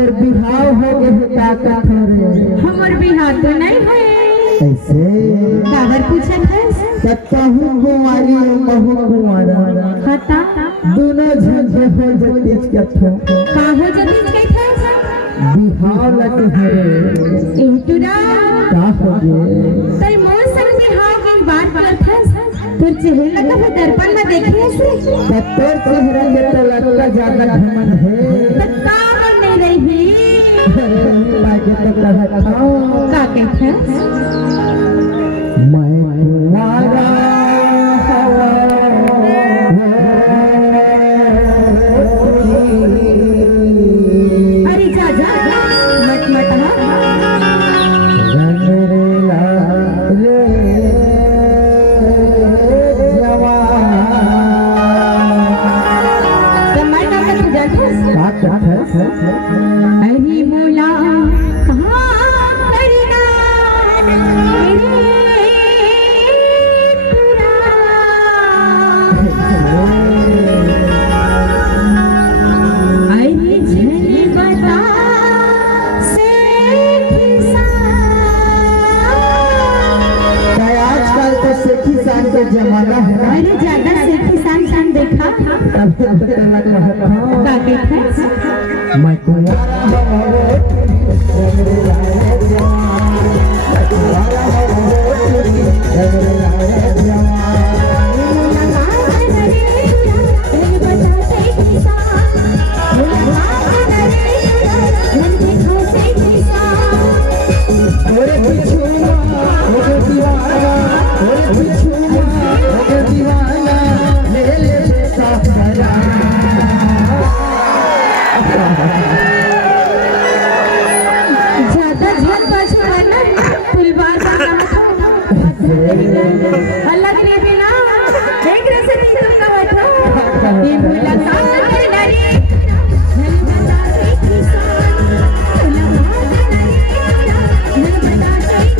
तोर बिहाव हो गए का करे हमर बिहाव तो नहीं है ऐसे काबर पूछत है कहूँ कुंवारी कहूँ कुंवारा हता दोनों झंझे हो जतीज के थो का हो जतीज के थे बिहाव लगे है इंटुरा का हो गए तई मोर संग बिहाव की बात करत है तोर चेहरा का दर्पण में देखे से तोर चेहरा के तलक का ज्यादा घमंड है का नहीं रही लागे तो कहता का कहते मैं कुंवारा अरे जा जा मत मत अरे मोला कहाँ करना अरे झल बता से आजकल तो सेठी शान का जमाना है अरे ज्यादा सेठी शान देखा का कहते मैं कुंवारा अल्लाह के बिना एक रसे नहीं तो का बैठो ये मुलाकात करना रे मन बता से किसान मुलाकात करना रे मन बता से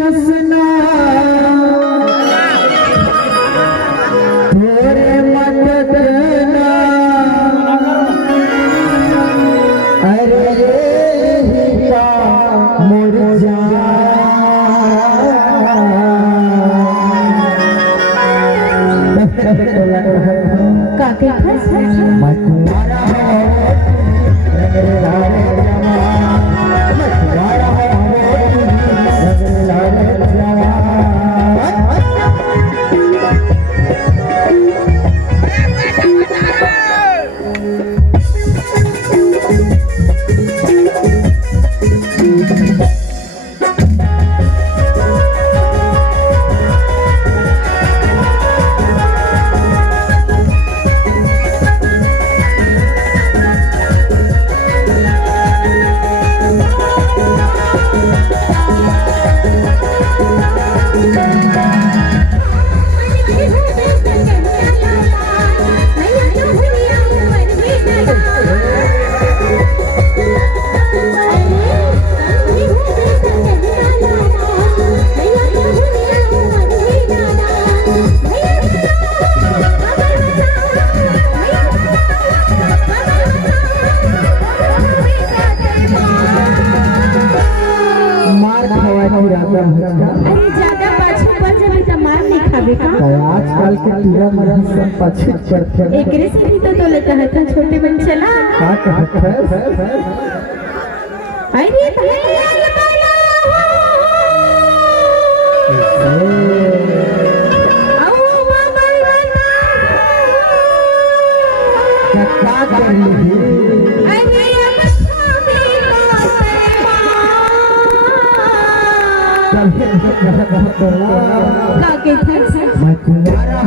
हंसना तोरे मत देना अरे का मोर काके मैं कुंवारा आजकल के पूरा मरन सब पछित करते एकरे से भी तो तो ले कहा था छोटे बन चला क्या कहता है अरे भैया लगा क्या कर ली काके थे मैं तुम्हारा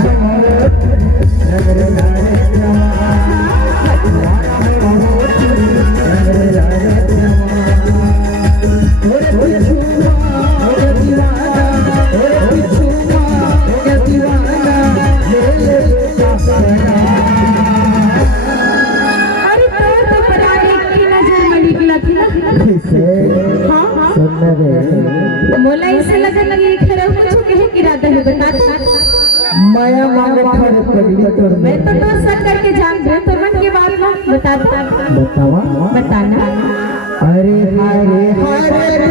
मोला इसे लगन लगी खड़ा हो चुके हैं इरादा है बता माया मांगे खड़े पगली तो मैं तो सब करके जान रहे तो मन की बात ना बता बतावा बताना